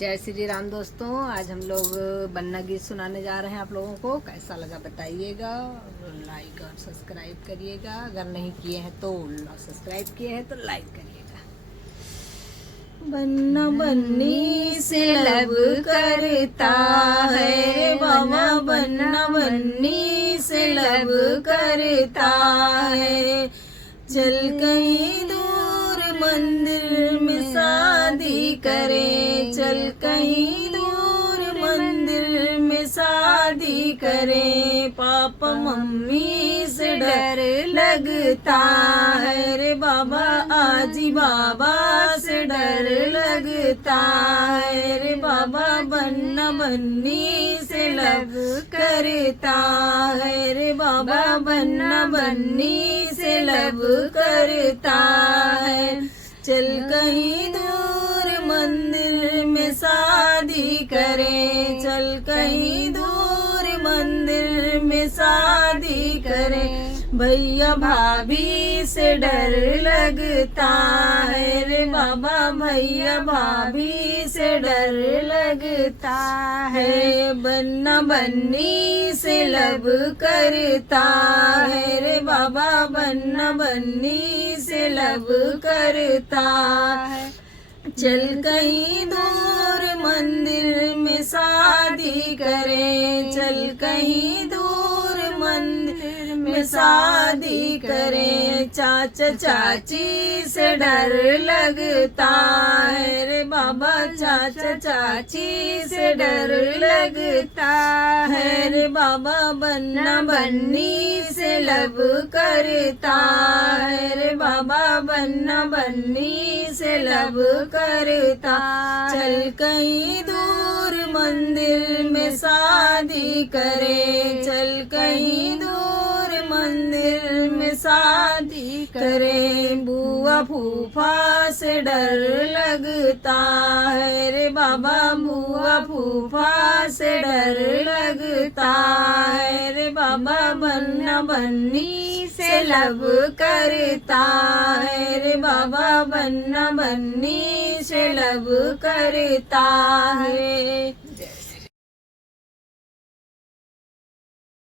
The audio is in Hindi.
जय श्री राम दोस्तों। आज हम लोग बन्ना गीत सुनाने जा रहे हैं। आप लोगों को कैसा लगा बताइएगा, लाइक और सब्सक्राइब करिएगा। अगर नहीं किए हैं तो सब्सक्राइब किए हैं तो लाइक करिएगा। बन्ना बन्नी से लब करता है बाबा, बन्ना बन्नी से लब करता है। चल कहीं दूर मंदिर में शादी करे, चल कहीं दूर मंदिर में शादी करे। पापा मम्मी से डर लगता है रे बाबा, आजी बाबा से डर लगता है रे बाबा। बन्ना बन्नी से लब करता है रे बाबा, बन्ना बन्नी से लब करता है। चल कहीं दूर मंदिर में शादी करे, चल कहीं दूर मंदिर में शादी करे। भैया भाभी से डर लगता है रे बाबा, भैया भाभी से डर लगता है। बन्ना बन्नी से लब करता है रे बाबा, बन्ना बन्नी से लब करता है। चल कहीं दूर मंदिर में शादी करे, चल कहीं दूर मंदिर में शादी करे। चाचा चाची से डर लगता है रे बाबा, चाचा चाची से डर लगता है रे बाबा। बन्ना बन्नी से लब करता है रे बाबा, बन्ना बन्नी से लब करता। चल कहीं दूर मंदिर में शादी करे, चल कहीं दूर मंदिर में शादी करे। बुआ फूफा से डर लगता है रे बाबा, बुआ फूफा से डर लगता है रे बाबा। बन्ना बन्नी से लब करता है रे बाबा, बन्ना बन्नी से लब करता है।